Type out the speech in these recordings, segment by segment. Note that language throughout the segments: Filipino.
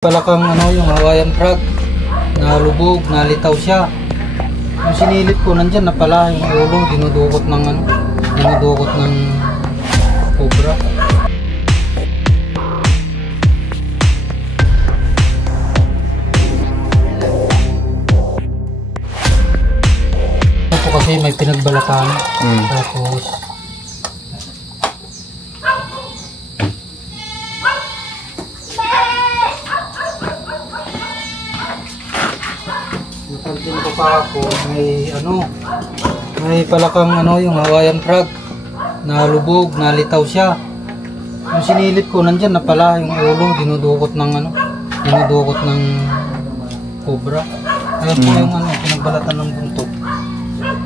Pala kang yung Hawaiian frog, nalubog, nalitaw siya. Yung sinilip ko nandyan na pala yung ulo, dinudukot ng cobra. Ito kasi may pinagbalatan. Tapos napansin ko pa ako, may palakang yung Hawaiian frog, nalubog, nalitaw siya. Yung sinilip ko nandyan na pala yung ulo, dinudukot ng cobra. Ayan po yung pinagbalatan ng buntot.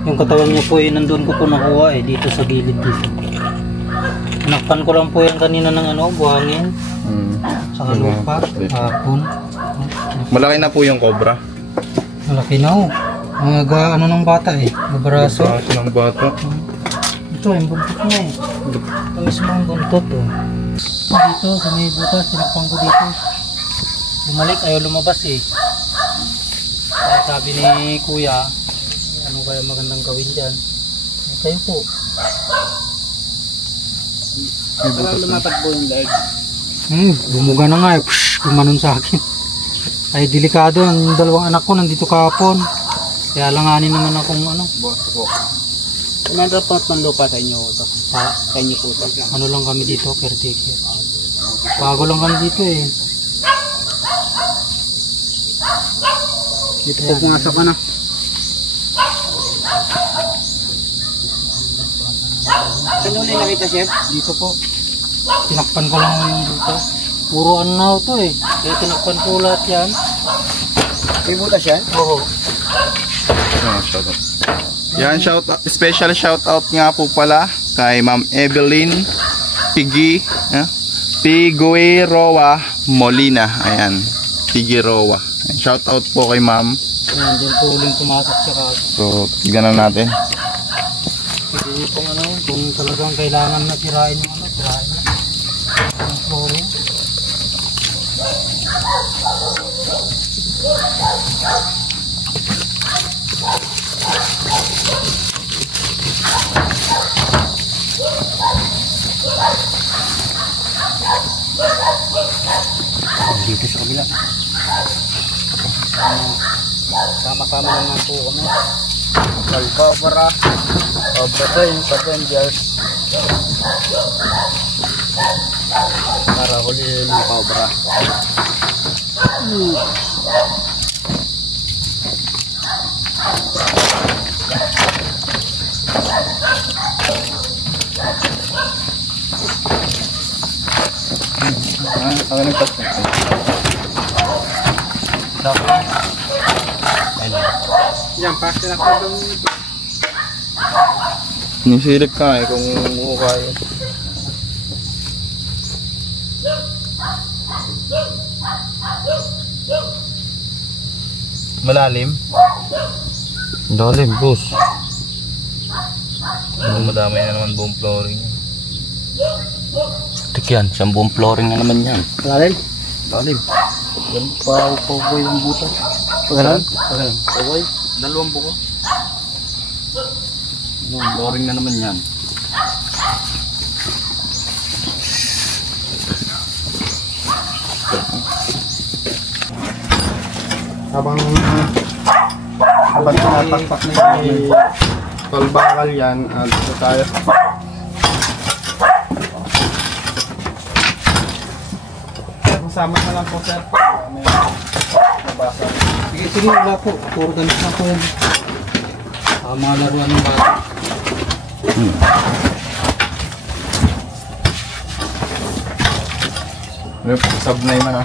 Yung katawan niya po nandun ko po nakuha dito sa gilid dito. Nakpan ko lang po yan kanina ng buhangin. Sa lupa, hapon. Malaki na po yung cobra. Malaki na mga ng bata Mabaraso. Mabaraso ng bata. Ito yung buntot na Ito mismo ang buntot Dito sa may butas, sinakpang ko dito. Bumalik, ayaw lumabas Kaya sabi ni kuya, ano kaya magandang gawin dyan? Kayo po. Parang lumatagbo yung leg. Bumuga na nga gumanon sa akin. Ay delikado, yung dalawang anak ko nandito kahapon. Kaya langanin naman akong Boss po. Kumanda po ng lupa sa inyo ito. Sa inyo po ito. Ano lang kami dito, caretaker. Bago lang kami dito Dito po pumasok ka na. Saan nyo nakita, chef? Dito po. Tinakpan ko lang yung dito. Puro to Kaya tinakpan ko lahat yan. May butas yan? Oo. Shout out. Yan, special shout out nga po pala kay Ma'am Evelyn Figueroa Molina. Ayan, Figueroa. Shout out po kay Ma'am. Ayan, dyan po uling pumasok sa kaso. So, tignan natin. Sige kung talagang kailangan na sirain yung sirain na. Ang flooring. Dito sa kabila. Sama-sama naman po kami. Cobra Science Avengers. Para hulihin ng cobra. Ang nagtas na. Yan, pakita na ko doon. Nisilip ka kung kaya. Malalim? Dalim, boss. Madamay na naman buong flooring. Tik yan, siyang buong flooring na naman yan. Lalim? Lalim. Yan pa yung butas. Pagalan? Pagalan. Okay. Dalawang buko. Flooring na naman yan. Habang pinapakpak na yung tolbakal yan, dito tayo. Sama na lang po, sir. May nabasa. Sige, wala po. Puro ganit na po yan. Mga laruan ng bata. Sabnay man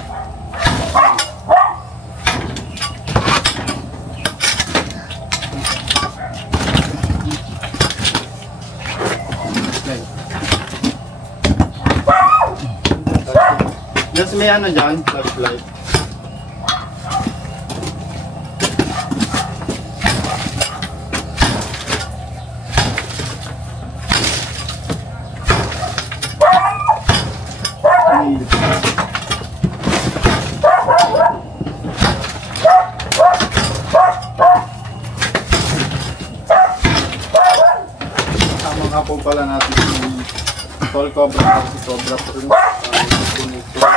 Just may dyan, flashlight. Tall cobra si cobra prince.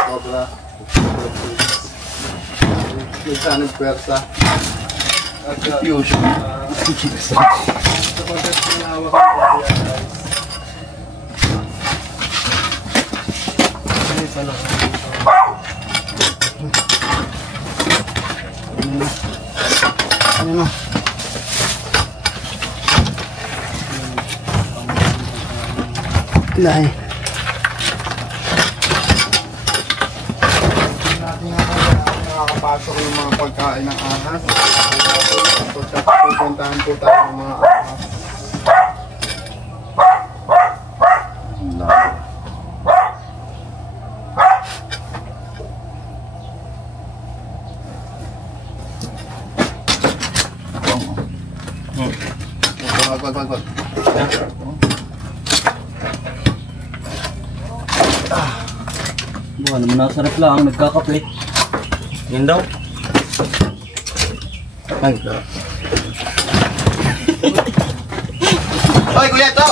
Cobra. Yung sanong pwersa. At fusion. Sa context ng hawak ng Ano mo? Lahi. Nakakapasok yung mga pagkain ng ahas. Pupuntahan po tayo ng mga ahas. Wag. Buwan naman nasa rep lang, nagkakape. Yan daw. Ay, Oy, kuya, ito!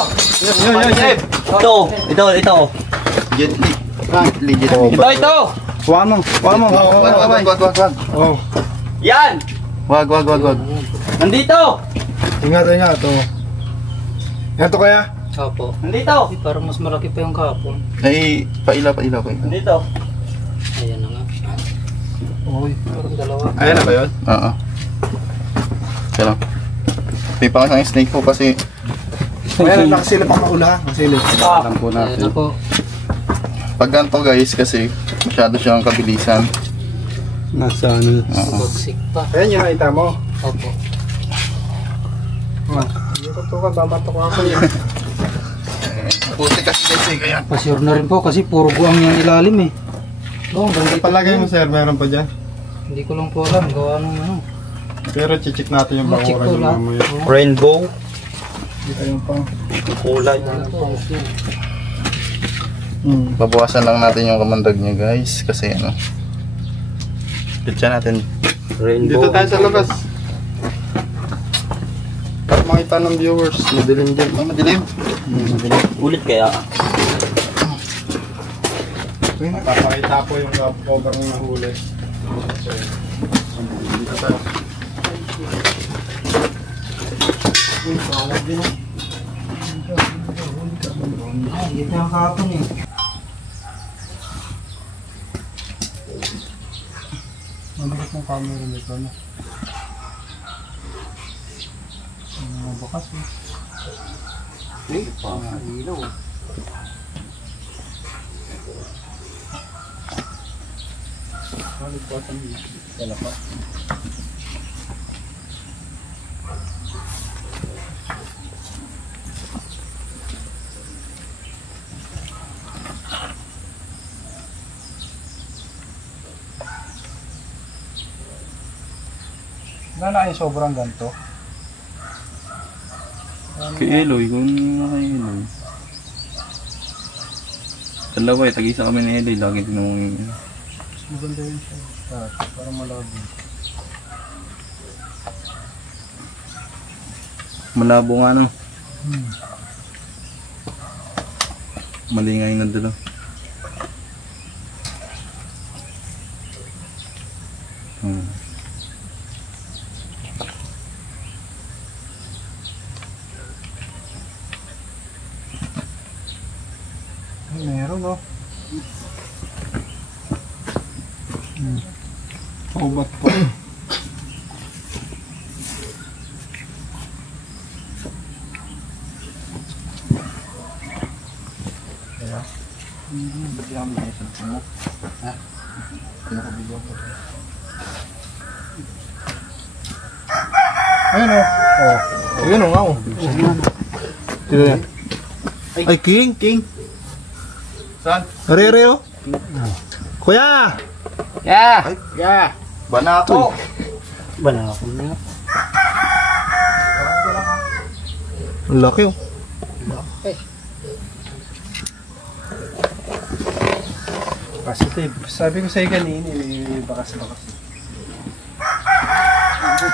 Ito. Gently. Ito. Wag mo. Wag. Oh. Yan! Wag. Nandito! Ingat. Oh. Ito kaya? Opo. Nandito. Parang mas malaki pa yung kahapon. Ay, paila. Nandito. Ayan na nga. Uy. Parang dalawa. Ayan na ba yun? Oo. Pero, may pangas ng snake po kasi Ayan, nakasilip ang maula. Nakasilip. Alam po Ayan na po. pag ganito guys kasi masyado siyang kabilisan. Nasa ano? Bagsik pa. Ayan yung nakita mo. Opo. Hindi ko tukan, babatok ako yun. Puti kasi guys kaya. Pasure na rin po kasi puro buang yung ilalim eh. Oo, hanggang dito Palagay po mo sir, meron pa dyan. Hindi ko lang po alam. Gawa nung ano. Pero check natin yung Check banguran ko yung lang. mamaya. Rainbow. Dito yung pang. Kulay. Babawasan lang natin yung kamandag niya guys kasi ano. Pitcha natin. Rainbow. Dito tayo sa labas. Para makita ng viewers. Madilim dyan. Madilim. Ulit kaya. Papakita po yung cover ng nahuli. Dito tayo. Dito yung kahapon eh. Mabigat ng camera nito na. Bukas eh. Wala na yung sobrang ganito. Kay Eloy, kung kay Eloy. Dalawa eh, tag-isa kami ni Eloy, lagi tinamang Maganda yun siya. Parang malabo. malabo nga no. Malingay na dalo. Meron no? Paubat po. Ayun o. Ayun o nga o. Tira yan. Ay, King. Saan? Rere o. Kuya! Yeah. Yeah! Banako! Banako na. Ang laki o. Positive. Sabi ko sa'yo kanina, may bakas-bakas.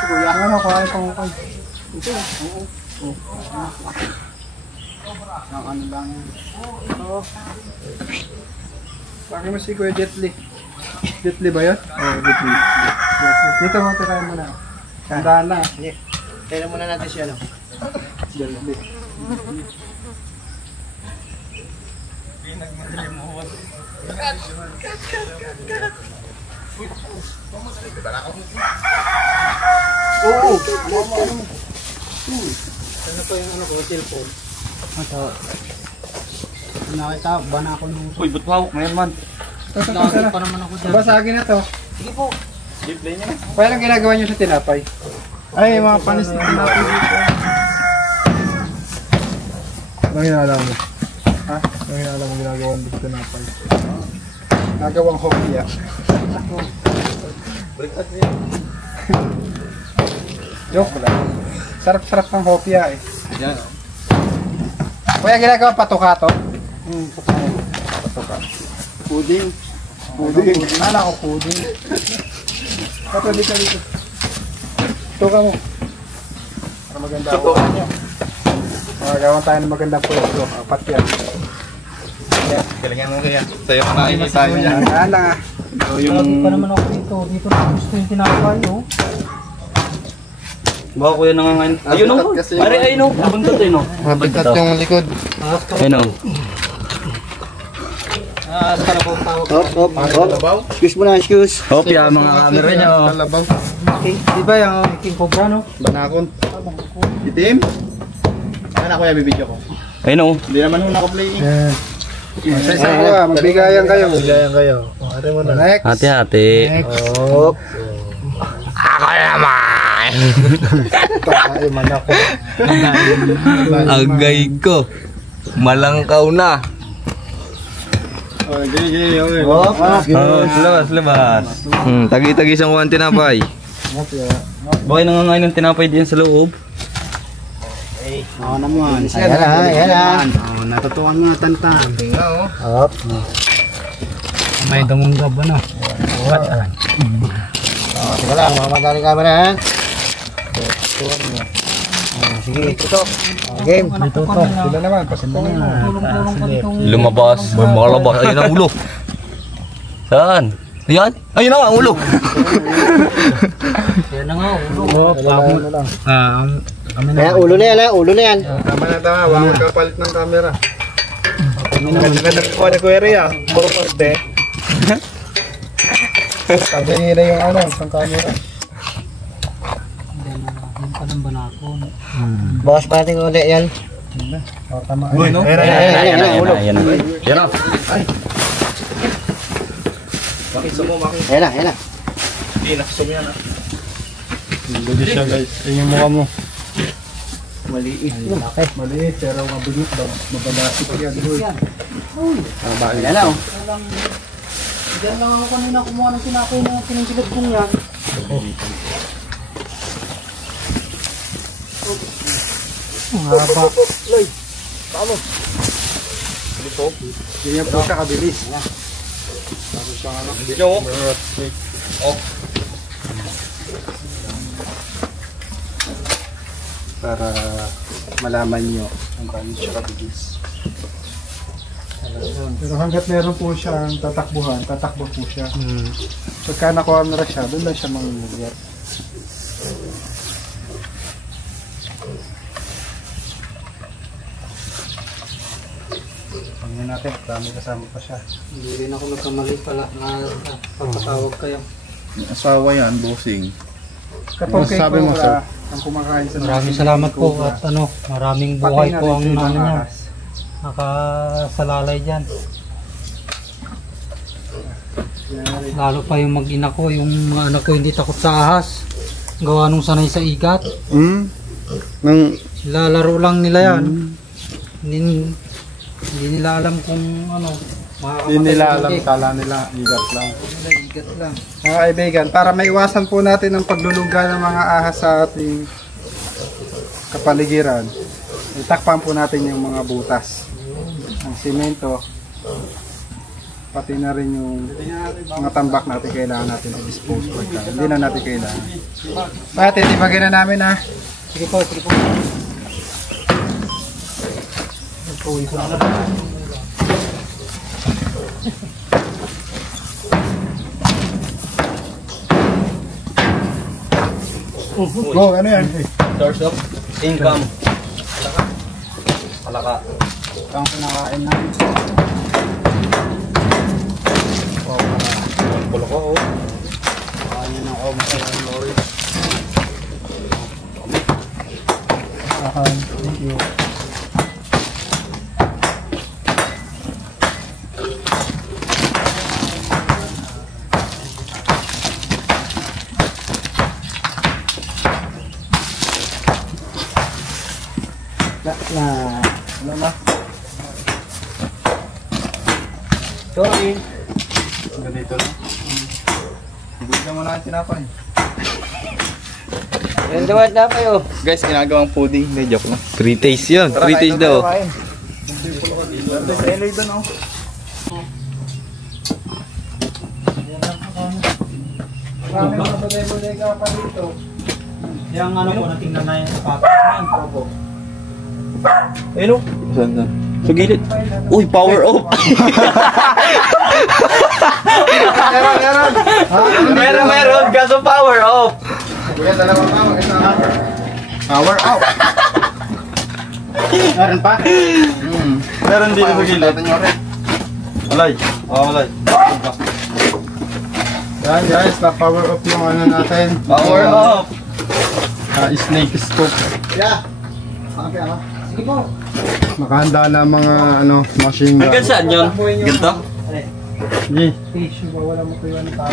Kuya, ano, kuha yung pangukay. Ito, oo. ano lang. Oo. Bakit mo si Kuya Jet Li? Jet Li ba yun? Oo, Jet Li. Dito mo, tirahin mo na. Tandaan na. Kailan muna natin siya, no? Jet Li. Oo! Ano pa yung ano ko, cellphone? Ito. Nakita, bana ako nung... Uy, ba't hawak na yan, man? Nakakit pa naman ako dyan. Basagin na to. Sige po. Display niya na. Kaya lang ginagawa nyo sa tinapay. Ay, mga panis na tinapay dito. Anong hinala mo? Ha? Anong hinala mo ginagawa dito sa tinapay? Nagawang hopya. Baliktad niya. Joke lang. Sarap-sarap ng hopya eh. Yan. Kaya ginagawa patuka to? Patuka. Puding. Puding. Nala ko puding. Patuloy ka dito. Tuka mo. Para maganda ako. Magagawa tayo ng magandang pwesto. Apat yan. Galingan mo kaya. Sa'yo ka nakikita tayo yan. Saan lang ah. Lagi pa naman ako dito. Dito na gusto yung tinapay oh. Baka kuya nangangain. Ayun o. Pare, ayun o. Nabuntot ayun o. Mabigat yung likod. Ayun o. Hop. Excuse mo na, excuse. Hop, ya mga camera niya o. Kalabaw. Di ba yung King Cobra no? Banakon. Itim? Ano ako yung bibidyo ko? Ayun o. Hindi naman ho naka-playing. Sa isa ko ah, magbigayan kayo. Bigayan kayo. Ate mo na. Next. Hati-hati. Hop. Ay, man ako. Agay ko. Malangkaw na. Oh, gini. Okay. Hop. Labas. Tagi-tagi siyang kuhan tinapay. Baka nangangain ng tinapay din sa loob. Oo naman. Ayan na. Oh, natutukan nga tantan. Hop. May dangunggab na. What? Sige lang, mamadali camera ha. Sige, ito. Game. Dito to. Sila naman, pasinda na. Lumabas. May mga labas. Ayun ang ulo. Saan? Ayan? Ayun na nga ang ulo. Yan na nga, ulo. Kaya ulo na yan ha, ulo na yan. Tama na tama. Huwag kapalit ng camera. Ganda ko na Kuya Rhea. Puro parte. Sabi nila yung ano, isang camera. Yan pa ng banakon. Bawas pa natin ulit yan. O, tama. Uy, no? Ayan o. Yan o. Ayan na. Hindi, nakasum yan ah. Hindi siya guys. Ayun yung mukha mo. Maliit, pero mabilis daw. Mabalasik yan. Ayan na o. Diyan lang ako kanina kumuha ng tinapay na pinagsilat kong yan. Haba. Ganyan po siya kabilis. Video ko. Para malaman nyo kung paano siya kabilis. Pero hanggat meron po siyang tatakbuhan, tatakbo po siya. Pagka nakuha na siya, doon lang siya mangingigat. Tingnan natin, dami kasama pa siya. Hindi rin ako nagkamali pala na papatawag kayo. Asawa yan, bossing. Kapag kay Sabi mo, Cobra, ang kumakain sa Maraming salamat po at maraming buhay po ang ano niya. Nakasalalay dyan. Lalo pa yung mag-ina ko, yung mga anak ko hindi takot sa ahas. Gawa nung sanay sa igat. Lalaro lang nila yan. Hindi nila alam kung ano. Hindi nila alam, kala nila, igat lang. Igat lang. Mga kaibigan, para maiwasan po natin ang paglulungga ng mga ahas sa ating kapaligiran, itakpan po natin yung mga butas. Ang simento, pati na rin yung mga tambak natin kailangan natin i-dispose pagka hindi na natin kailangan. Pati, tibagin na namin ha. Sige po, sige po. Go, ano yan? Source of income. Palaka. Ito ang pinakain namin. Bulok ko. Kain ng masarap lori. Thank you. Sorry. Ganito na. Bigyan mo na ang tinapay. Yan duwad na kayo. Guys, ginagawang pudding. Hindi, joke lang. 3 taste yun. 3 taste daw. Sa Eloy doon, oh. Marami mga bodega pa dito. Yung ano po, natingnan na yung sapatos. Yan, po. Ayun o. Saan? Sa gilid. Uy, power off. Meron. Kaso power off. Kuya, dalawang tao. Power out. Meron pa? Meron dito sa gilid. Alay. Alay. Yan guys, na-power up yung ano natin. Power off. Snake scope. Yeah. Okay, ako. Sige po. Nakahanda na mga ano, machine gun. Hanggang saan yun? Ganito? Sige. Tissue ba? Wala mo ko yung tao.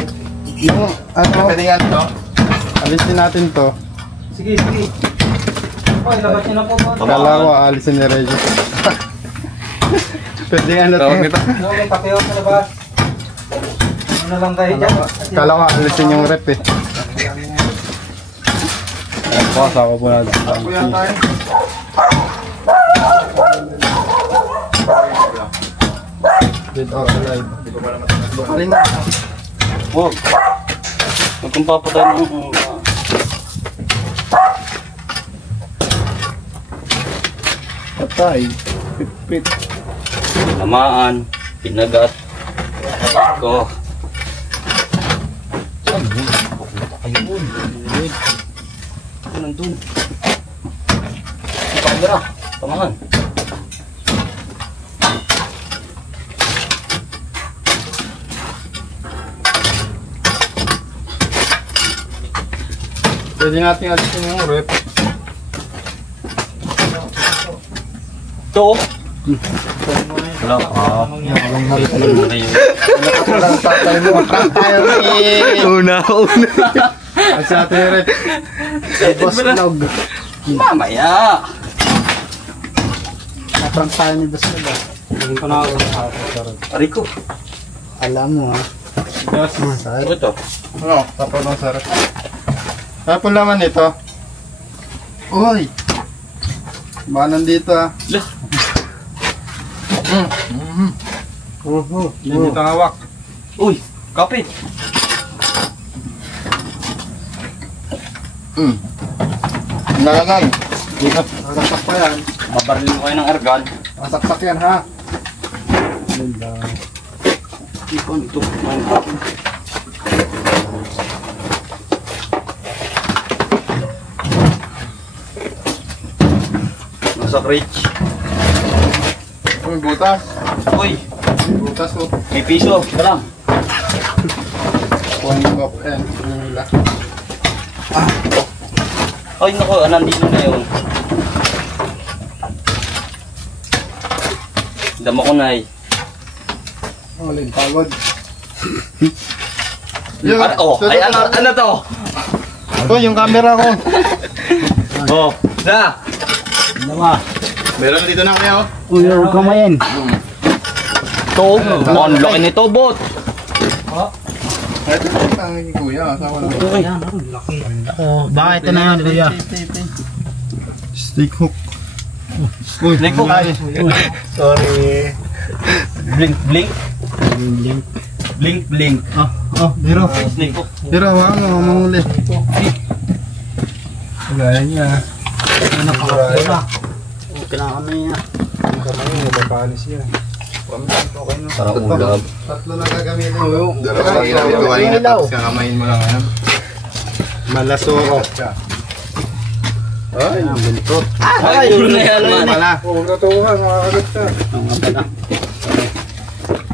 Yung ano, Pwede nga ito. alisin natin to. Sige. Okay, labas niyo na po. Dalawa, alisin ni Reggie. Pwede nga na to. Tawag nito. Okay, pakiyo sa labas. Ano lang kayo dyan? Kala ko alisin yung rep eh. Pasa ko po natin. Kuya tayo. Dead or alive. Alin na. Huwag. Huwag kang papatay ng... Patay. Pit. Tamaan. Pinagat. Ko. Nandun. Camera. Tamaan. Pwede natin alisin yung rep. Ito. Wala. Walang tatay mo. Tayo eh. Una. Ay sa atin yung rep. Boss Nog. Mamaya. Naprang tayo ni Boss Nog. Hindi ko na ako. Rico. Alam mo ha. Yes. Masal. Ito. Ano? Tapos ng sarap. Tapos laman ito. Uy! Baka nandito ah. Lah. Hindi dito hawak. Uy. Kapit. Nalagay. Nasaksak pa yan. Babaril mo kayo ng argan. Nasaksak yan ha. Ito. Nasa fridge. Uy, butas. Uy. Butas oh. May piso. Ito lang. One cup and nila. Ay, naku. Nandito na yun. Dama ko na eh. Alin, pagod. Ay, ano to? Ito yung camera ko. Oh. Da. Meron dito na kayo. Uy, kamayin. Ito. Ang laki nito, bot. Ito ang kuya. Asawa lang. Ayan, ang laki. Baka ito na yan, kuya. Stick hook. Uy, Snake hook. sorry. Blink, blink. Blink, blink. Biro. Snake hook. Biro, hawakan mo, mamuli. Gaya niya. Ano nakakapula. Kailangan na yan. Kamay mo, mapapanis yan. Parang ulam. Tatlo na gagamitin mo. Dalawa lang ginamit ko kanina tapos kakamayin mo lang yan. Malasoko. Ay, buntot. Ay, ulo na yan man. Pala. Oo, natuhan, makakagat ka.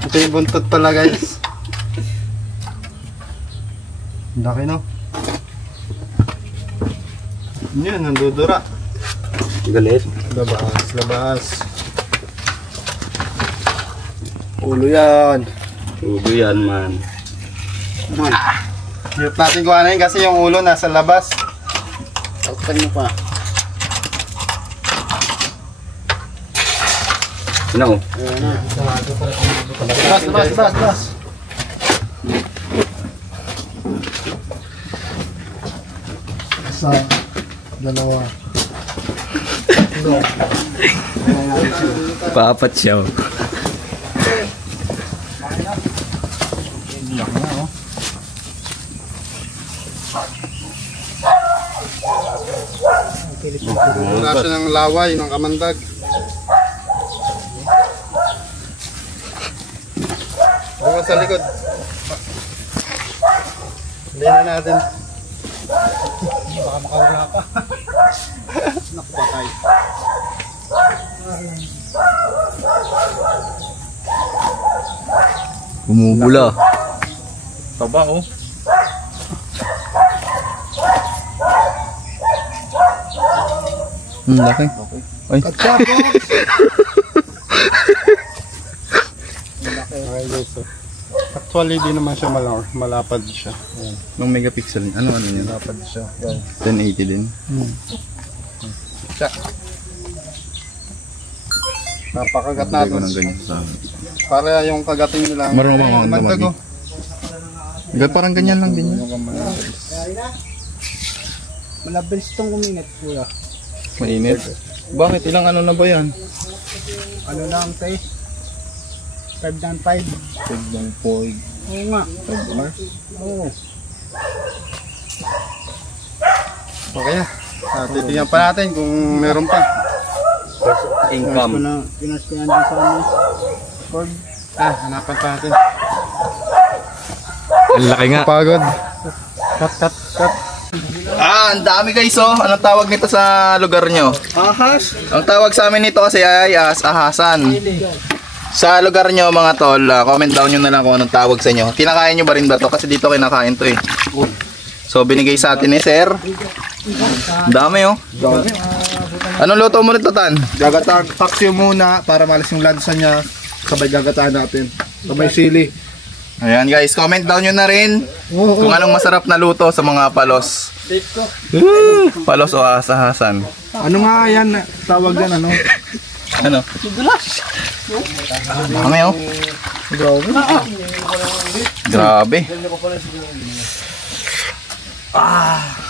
Ito yung buntot pala guys. Ang laki no? Yan, nandudura. Galit. Labas, labas. Ulo yan. Ulo yan man. Hirap natin kuhanin kasi yung ulo nasa labas. Takpan mo pa. Ano? Labas, labas, labas, labas. Isa, dalawa. Paapat siya. Wala siya ng laway, ng kamandag. Bukas sa likod. Hindi na natin. Baka makawala pa. Naku, patay. Bumubula. Taba oh. Laki. Ay. Actually, di naman siya malapad siya. Ayan. Nung megapixel. Ano yun? Malapad siya. Yan. 1080 din. Napakagat Lagay ko ng natin. ganyan sa amin. Para yung kagating nila. Marunong ba ako Mandag, tumagi? Parang ganyan lang din yun. Malabilis tong uminit, kuya. Mainit. Bakit? Ilang ano na ba yan? Ano lang, te? 5 dan 5. Tignan po. Oo nga. Oo. Okay. Titignan pa natin kung meron pa. Income. Pinas ko yan din sa ano. Ford. Hanapan pa natin. Ang laki nga. Pagod. Cut. Ang dami guys oh. Anong tawag nito sa lugar nyo? Ahas. Ang tawag sa amin nito kasi ay ahasan. Sa lugar nyo mga tol, comment down nyo na lang kung anong tawag sa inyo. Kinakain nyo ba rin ba to? Kasi dito kinakain to eh. So binigay sa atin ni sir. Dami oh. Anong luto mo nito tan? Gagatang taksyo muna para malis yung lansa niya. Sabay gagataan natin. Sabay sili. Ayan guys, comment down nyo na rin kung anong masarap na luto sa mga palos. Palos o asahasan. Ano nga yan? Tawag yan ano? Ano? Dami oh. Grabe.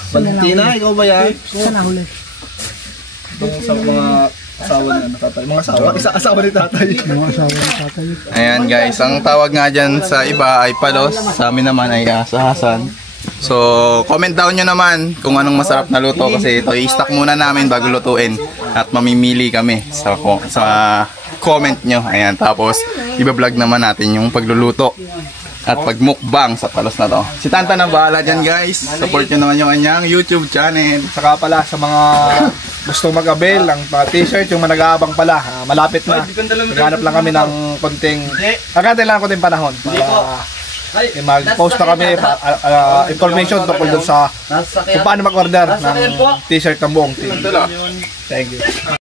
Valentina, ikaw ba yan? Saan nahuli? Sa mga asawa niya, tatay. Mga asawa? Asawa ni tatay. Mga asawa ni tatay. Ayan guys, ang tawag nga dyan sa iba ay palos, sa amin naman ay asahasan. So, comment down nyo naman kung anong masarap na luto kasi ito i-stock muna namin bago lutuin at mamimili kami sa comment nyo. Ayan, tapos iba-vlog naman natin yung pagluluto at pagmukbang sa palos na to. Si Tanta na bahala dyan guys. Support nyo naman yung kanyang YouTube channel. Saka pala sa mga gustong mag-avail, ang mga t-shirt, yung mga nag-aabang pala, malapit na. Naghanap lang kami ng konting, naghanap lang konting panahon para mag-post na kami information tungkol dun sa kung paano mag-order ng t-shirt ng buong team. Thank you.